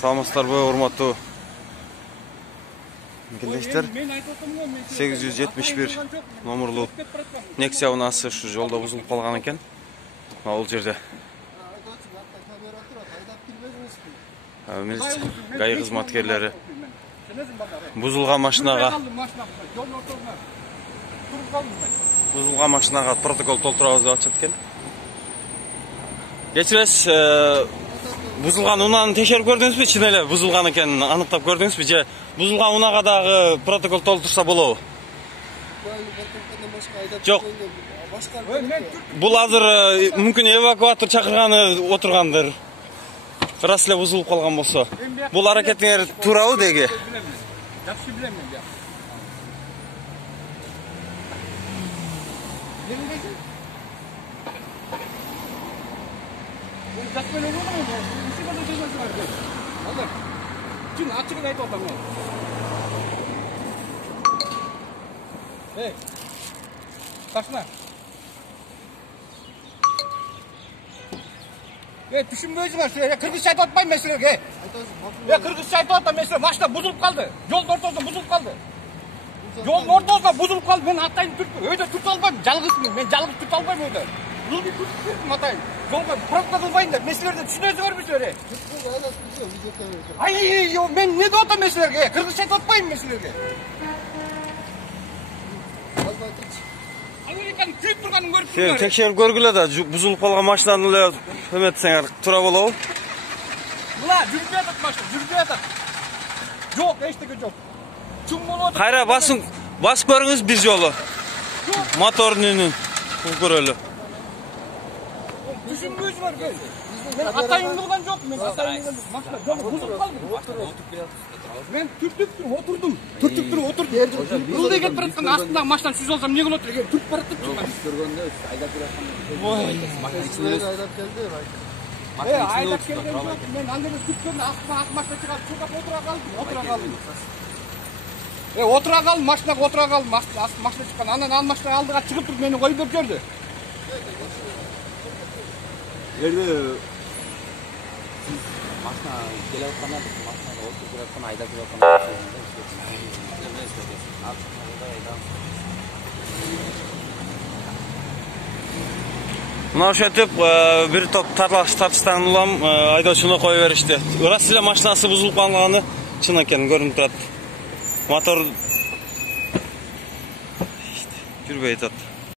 Саламатсыздарбы, урматтуу мекендештер. 871 номерлуу Nexia унасы ушу жолдо бузулуп калган экен. Ал жерде ГАИ кызматкерлери бузулган машинага протокол толтурабыз деп атышат экен. Кечиресиз, бузулган унааны текшерип көрдүңүзбү? Чын эле бузулган экенин аныктап көрдүңүзбү? Же бузулган унага дагы протокол толтурса болобу? Жок. Бул азыр мүмкүн эвакуатор чакырганы отургандыр. Рас эле бузулуп калган болсо. Бул аракетиңер туурабы деги? Жакшы билем мен. Чын ачык айтып атам мен. Ташна. Түшүнбөйсүңөр, кыргызча айтып атпайм мен силерге. Кыргызча айтып атам мен силерге, машина бузулуп калды. Жолдун ортосунда бузулуп калды. Жолдун ортосунда бузулуп калды. Мен атайын түртүп, өйдө түртүп албайм. Жалгызмын, мен жалгыз түртүп албайм өйдө. Ылдый түртүп атайын. Жолго пробка кылбайын деп, мен силерди түшүнөсүңөрбү силер? Ай, мен не деп атам мен силерге? Кыргызча айтып атпайм мен силерге. Текшерип көргүлө да, бузулуп калган машинаны эле эметсеңер туура болобу? Мына жүрүп жатат машина, жүрүп жатат. Жок, эчтеке жок. Чың болуп атат. Кайра басып көрүңүз бир жолу. Моторун үнүн көрөлү. Түшүнбөйсүңөр кел. Мен атайын кылган жокмун, мен атайын кылган жок. Машина жол бузулуп калды. Мен түртүп туруп отурдум. Ылдый кетип бараткан астындагы машинаны сүзүп алсам эмне болот эле? Түртүп баратып чыккан. Көргөндө айдап келаткан. Машина ичинде айдап келди. Айдап келген жок. Мен анда түрткөндө ак машина чыгып чуркап отура калдым. Отура калдым, машинага отура калдым. Машина чыккан. Андан ал машина алдыга чыгып туруп мени коюп берип жүрдү. Жерде машина келип атканда, машинага отуруп жаткан, айдап жаткан. Мына ошентип бир топ тартыштан улам айдоочуну кое беришти. Рас эле машинасы бузулуп калганы чын экен көрүнүп турат. Мотор жүрбөй атат.